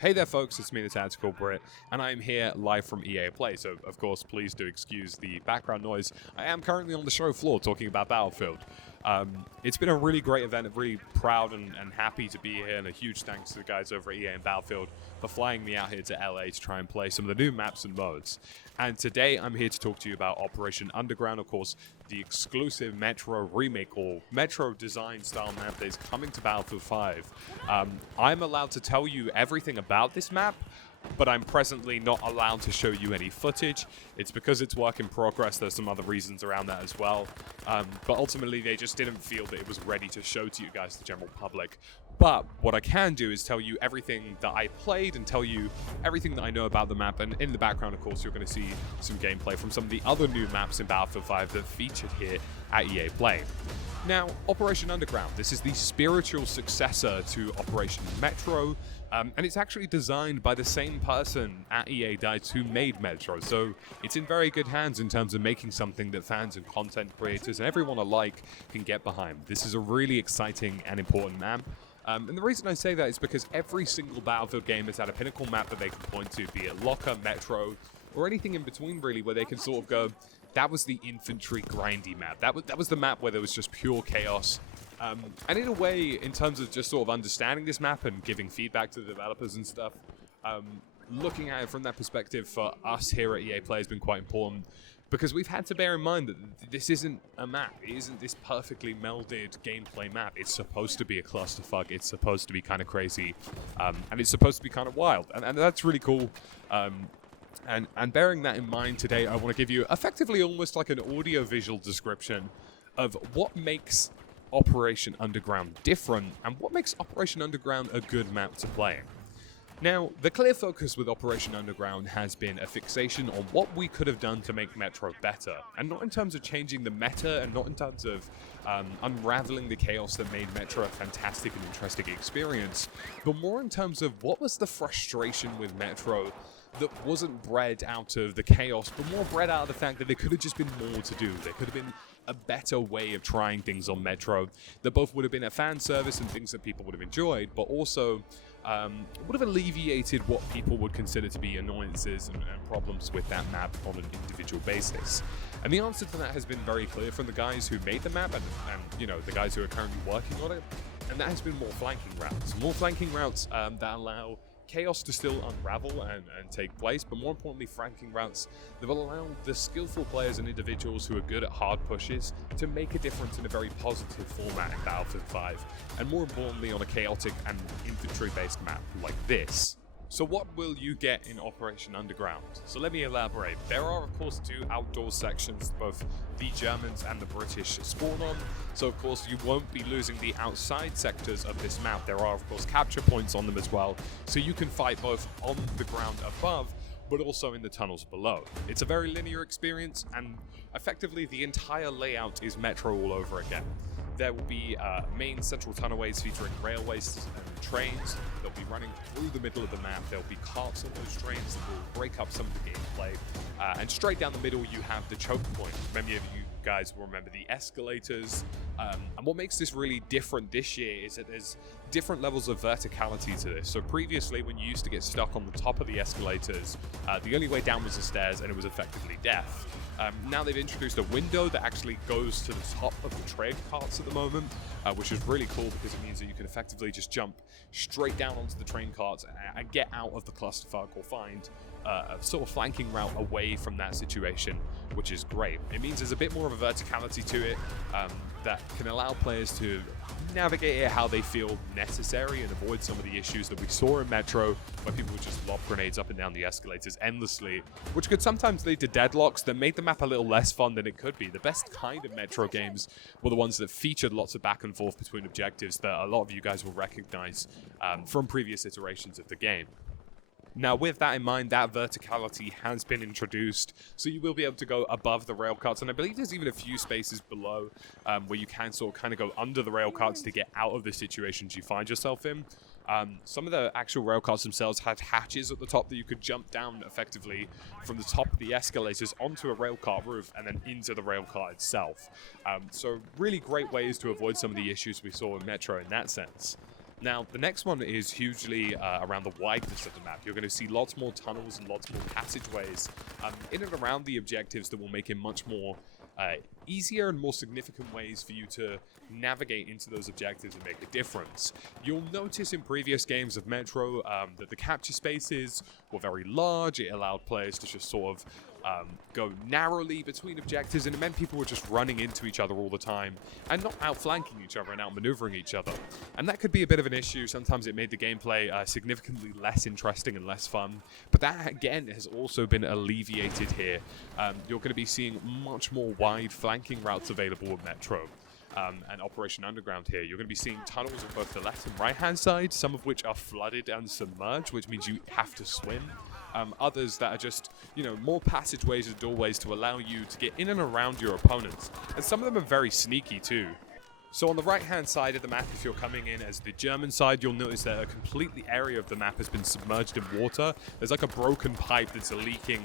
Hey there folks, it's me, TheTacticalBrit, and I'm here live from EA Play, so of course please do excuse the background noise. I am currently on the show floor talking about Battlefield. It's been a really great event. I'm really proud and happy to be here, and a huge thanks to the guys over at EA and Battlefield for flying me out here to LA to try and play some of the new maps and modes. And today I'm here to talk to you about Operation Underground, of course, the exclusive Metro remake or Metro design style map that is coming to Battlefield 5. I'm allowed to tell you everything about this map, but I'm presently not allowed to show you any footage. It's because it's work in progress. There's some other reasons around that as well. But ultimately, they just didn't feel that it was ready to show to you guys, the general public. But what I can do is tell you everything that I played and tell you everything that I know about the map. And in the background, of course, you're going to see some gameplay from some of the other new maps in Battlefield 5 that featured here at EA Play. Now, Operation Underground, this is the spiritual successor to Operation Metro, and it's actually designed by the same person at EA Dice who made Metro, so it's in very good hands in terms of making something that fans and content creators and everyone alike can get behind. This is a really exciting and important map. And the reason I say that is because every single Battlefield game has had a pinnacle map that they can point to, be it Locker, Metro, or anything in between really, where they can sort of go, that was the infantry grindy map. That was the map where there was just pure chaos. And in a way, in terms of just sort of understanding this map and giving feedback to the developers and stuff, looking at it from that perspective for us here at EA Play has been quite important, because we've had to bear in mind that this isn't a map. It isn't this perfectly melded gameplay map. It's supposed to be a clusterfuck. It's supposed to be kind of crazy. And it's supposed to be kind of wild. And that's really cool. And bearing that in mind today, I want to give you effectively almost like an audio-visual description of what makes Operation Underground different and what makes Operation Underground a good map to play. Now, the clear focus with Operation Underground has been a fixation on what we could have done to make Metro better, and not in terms of changing the meta and not in terms of unraveling the chaos that made Metro a fantastic and interesting experience, but more in terms of what was the frustration with Metro that wasn't bred out of the chaos, but more bred out of the fact that there could have just been more to do. There could have been a better way of trying things on Metro that both would have been a fan service and things that people would have enjoyed, but also would have alleviated what people would consider to be annoyances and problems with that map on an individual basis. And the answer to that has been very clear from the guys who made the map and you know, the guys who are currently working on it, and that has been more flanking routes. More flanking routes that allow chaos to still unravel and take place, but more importantly, flanking routes that will allow the skillful players and individuals who are good at hard pushes to make a difference in a very positive format in Battlefield 5, and more importantly on a chaotic and infantry-based map like this. So what will you get in Operation Underground? So let me elaborate. There are, of course, two outdoor sections, both the Germans and the British spawn on. So, of course, you won't be losing the outside sectors of this map. There are, of course, capture points on them as well. So you can fight both on the ground above, but also in the tunnels below. It's a very linear experience, and effectively the entire layout is Metro all over again. There will be main central tunnelways featuring railways and trains. They'll be running through the middle of the map. There'll be carts on those trains that will break up some of the gameplay. And straight down the middle, you have the choke point. Many of you guys will remember the escalators. And what makes this really different this year is that there's different levels of verticality to this. So previously, when you used to get stuck on the top of the escalators, the only way down was the stairs, and it was effectively death. Now they've introduced a window that actually goes to the top of the train carts at the moment, which is really cool because it means that you can effectively just jump straight down onto the train carts and get out of the clusterfuck or find a sort of flanking route away from that situation, which is great. It means there's a bit more of a verticality to it that can allow players to navigate it how they feel necessary and avoid some of the issues that we saw in Metro, where people would just lob grenades up and down the escalators endlessly, which could sometimes lead to deadlocks that made the map a little less fun than it could be. The best kind of Metro games were the ones that featured lots of back and forth between objectives that a lot of you guys will recognize from previous iterations of the game. Now, with that in mind, that verticality has been introduced, so you will be able to go above the rail carts, and I believe there's even a few spaces below where you can sort of kind of go under the rail carts to get out of the situations you find yourself in. Some of the actual rail carts themselves had hatches at the top that you could jump down effectively from the top of the escalators onto a rail cart roof and then into the rail cart itself. So really great ways to avoid some of the issues we saw in Metro in that sense. Now, the next one is hugely around the wideness of the map. You're going to see lots more tunnels and lots more passageways in and around the objectives that will make it much more easier and more significant ways for you to navigate into those objectives and make a difference. You'll notice in previous games of Metro that the capture spaces were very large. It allowed players to just sort of go narrowly between objectives, and it meant people were just running into each other all the time and not outflanking each other and outmaneuvering each other. And that could be a bit of an issue. Sometimes it made the gameplay significantly less interesting and less fun. But that, again, has also been alleviated here. You're going to be seeing much more wide flanking routes available with Metro. And Operation Underground here. You're going to be seeing tunnels on both the left and right hand side, some of which are flooded and submerged, which means you have to swim. Others that are just, more passageways and doorways to allow you to get in and around your opponents. And some of them are very sneaky too. So on the right-hand side of the map, if you're coming in as the German side, you'll notice that a complete area of the map has been submerged in water. There's like a broken pipe that's leaking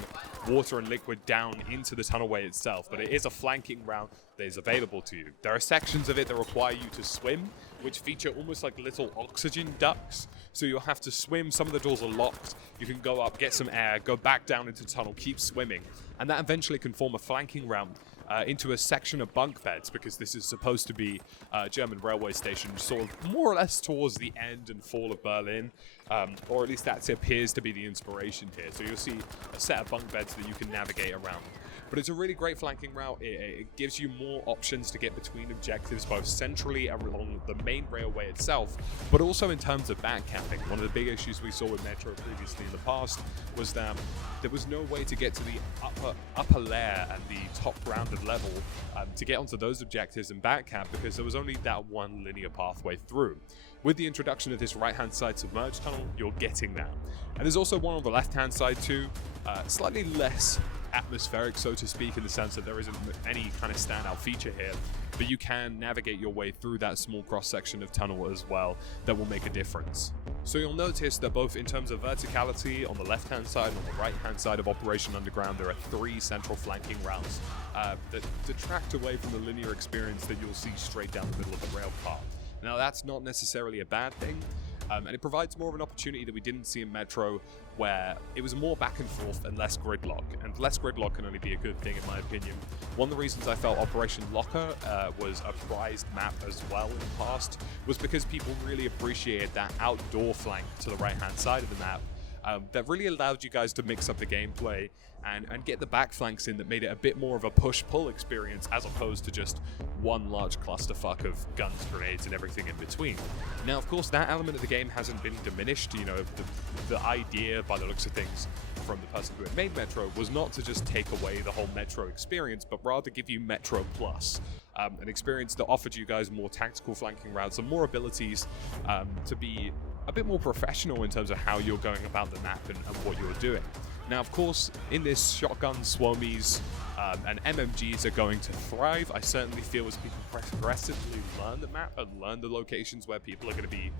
water and liquid down into the tunnelway itself, but it is a flanking route that is available to you. There are sections of it that require you to swim, which feature almost like little oxygen ducts. So you'll have to swim. Some of the doors are locked. You can go up, get some air, go back down into the tunnel, keep swimming. And that eventually can form a flanking route into a section of bunk beds, because this is supposed to be a German railway station, sort of more or less towards the end and fall of Berlin, or at least that appears to be the inspiration here. So you'll see a set of bunk beds that you can navigate around. But it's a really great flanking route. It gives you more options to get between objectives, both centrally along the main railway itself, but also in terms of back camping. One of the big issues we saw with Metro previously in the past was that there was no way to get to the upper layer and the top rounded level to get onto those objectives and back camp, because there was only that one linear pathway through. With the introduction of this right-hand side submerged tunnel, you're getting that. And there's also one on the left-hand side too, slightly less atmospheric, so to speak, in the sense that there isn't any kind of standout feature here, but you can navigate your way through that small cross-section of tunnel as well that will make a difference. So you'll notice that both in terms of verticality on the left-hand side and on the right-hand side of Operation Underground, there are 3 central flanking routes that detract away from the linear experience that you'll see straight down the middle of the rail path. Now, that's not necessarily a bad thing, and it provides more of an opportunity that we didn't see in Metro, where it was more back and forth and less gridlock. And less gridlock can only be a good thing, in my opinion. One of the reasons I felt Operation Locker was a prized map as well in the past was because people really appreciated that outdoor flank to the right-hand side of the map. That really allowed you guys to mix up the gameplay and get the back flanks in that made it a bit more of a push-pull experience, as opposed to just one large clusterfuck of guns, grenades, and everything in between. Now, of course, that element of the game hasn't been diminished. The idea, by the looks of things, from the person who had made Metro was not to just take away the whole Metro experience, but rather give you Metro Plus. An experience that offered you guys more tactical flanking routes and more abilities to be a bit more professional in terms of how you're going about the map and what you're doing. Now, of course, in this shotgun swarmies and MMGs are going to thrive. I certainly feel as people progressively learn the map and learn the locations where people are going to be,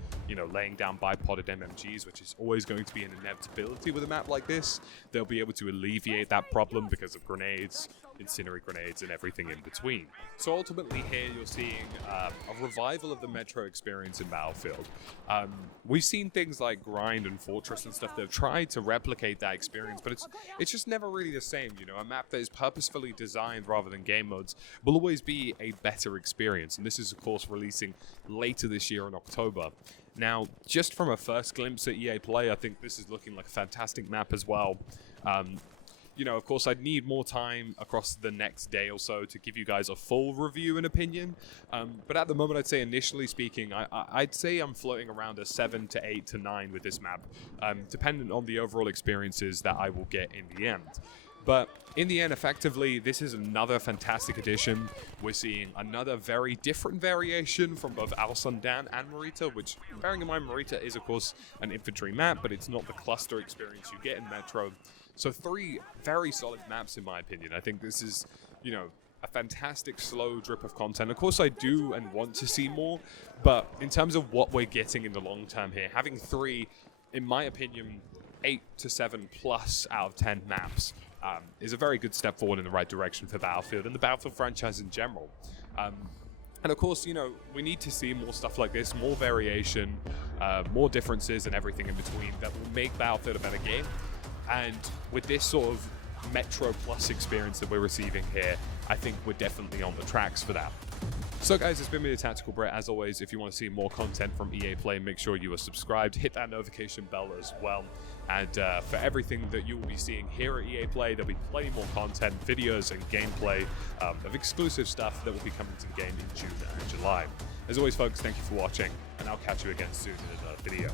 laying down bipoded MMGs, which is always going to be an inevitability with a map like this. They'll be able to alleviate that problem because of grenades, incendiary grenades, and everything in between. So ultimately here you're seeing a revival of the Metro experience in Battlefield. We've seen things like Grind and Fortress and stuff that have tried to replicate that experience, but it's just never really the same. A map that is purposefully designed rather than game modes will always be a better experience, and this is of course releasing later this year in October. Now, just from a first glimpse at EA Play, I think this is looking like a fantastic map as well. Of course, I'd need more time across the next day or so to give you guys a full review and opinion. But at the moment, I'd say initially speaking, I'd say I'm floating around a 7 to 8 to 9 with this map, dependent on the overall experiences that I will get in the end. But in the end, effectively, this is another fantastic addition. We're seeing another very different variation from both Al Sundan and Marita, which, bearing in mind, Marita is, of course, an infantry map, but it's not the cluster experience you get in Metro. So 3 very solid maps, in my opinion. I think this is, a fantastic slow drip of content. Of course, I do and want to see more, but in terms of what we're getting in the long term here, having 3, in my opinion, 8 to 7 plus out of 10 maps is a very good step forward in the right direction for Battlefield and the Battlefield franchise in general. And of course, we need to see more stuff like this, more variation, more differences and everything in between that will make Battlefield a better game. And with this sort of Metro Plus experience that we're receiving here, I think we're definitely on the tracks for that. So guys, it's been me, TheTacticalBrit. As always, if you want to see more content from EA Play, make sure you are subscribed, hit that notification bell as well. And for everything that you will be seeing here at EA Play, there'll be plenty more content, videos and gameplay of exclusive stuff that will be coming to the game in June and July. As always folks, thank you for watching, and I'll catch you again soon in another video.